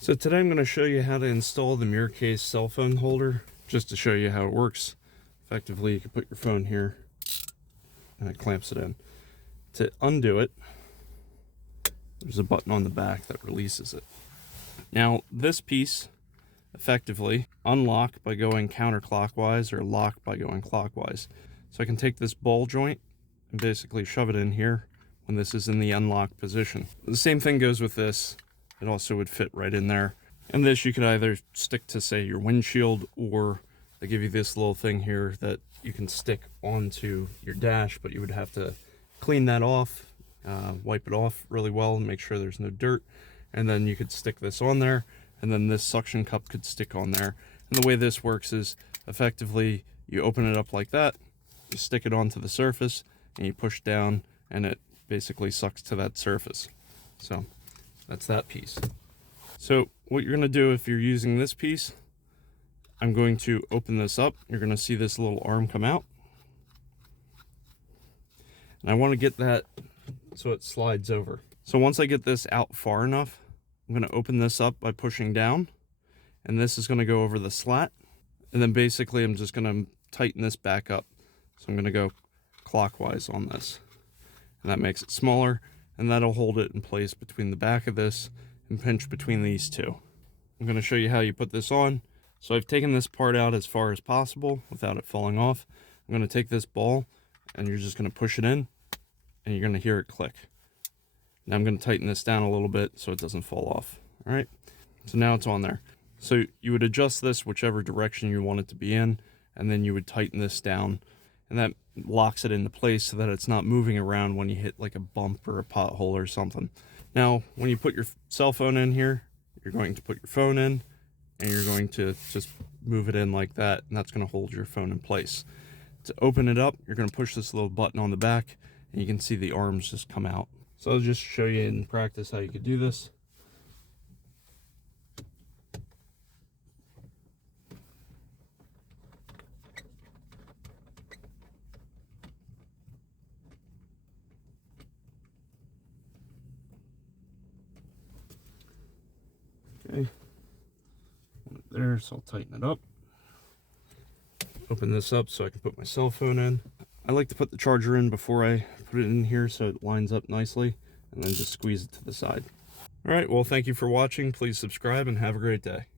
So today I'm going to show you how to install the Miracase cell phone holder, just to show you how it works. Effectively, you can put your phone here and it clamps it in. To undo it, there's a button on the back that releases it. Now this piece effectively unlock by going counterclockwise or lock by going clockwise. So I can take this ball joint and basically shove it in here when this is in the unlock position. The same thing goes with this. It also would fit right in there. And this you could either stick to, say, your windshield, or they give you this little thing here that you can stick onto your dash, but you would have to clean that off, wipe it off really well and make sure there's no dirt. And then you could stick this on there, and then this suction cup could stick on there. And the way this works is effectively you open it up like that, you stick it onto the surface, and you push down, and it basically sucks to that surface. So that's that piece. So what you're going to do if you're using this piece, I'm going to open this up. You're going to see this little arm come out. And I want to get that so it slides over. So once I get this out far enough, I'm going to open this up by pushing down. And this is going to go over the slat. And then basically I'm just going to tighten this back up. So I'm going to go clockwise on this. And that makes it smaller. And that'll hold it in place between the back of this and pinch between these two. I'm going to show you how you put this on. So I've taken this part out as far as possible without it falling off. I'm going to take this ball and you're just going to push it in and you're going to hear it click. Now I'm going to tighten this down a little bit so it doesn't fall off. All right. So now it's on there. So you would adjust this whichever direction you want it to be in, and then you would tighten this down, and that locks it into place so that it's not moving around when you hit like a bump or a pothole or something. Now, when you put your cell phone in here, you're going to put your phone in and you're going to just move it in like that, and that's going to hold your phone in place. To open it up, you're going to push this little button on the back and you can see the arms just come out. So I'll just show you in practice how you could do this. Okay, there, so I'll tighten it up. Open this up so I can put my cell phone in. I like to put the charger in before I put it in here so it lines up nicely, and then just squeeze it to the side. All right, well, thank you for watching. Please subscribe and have a great day.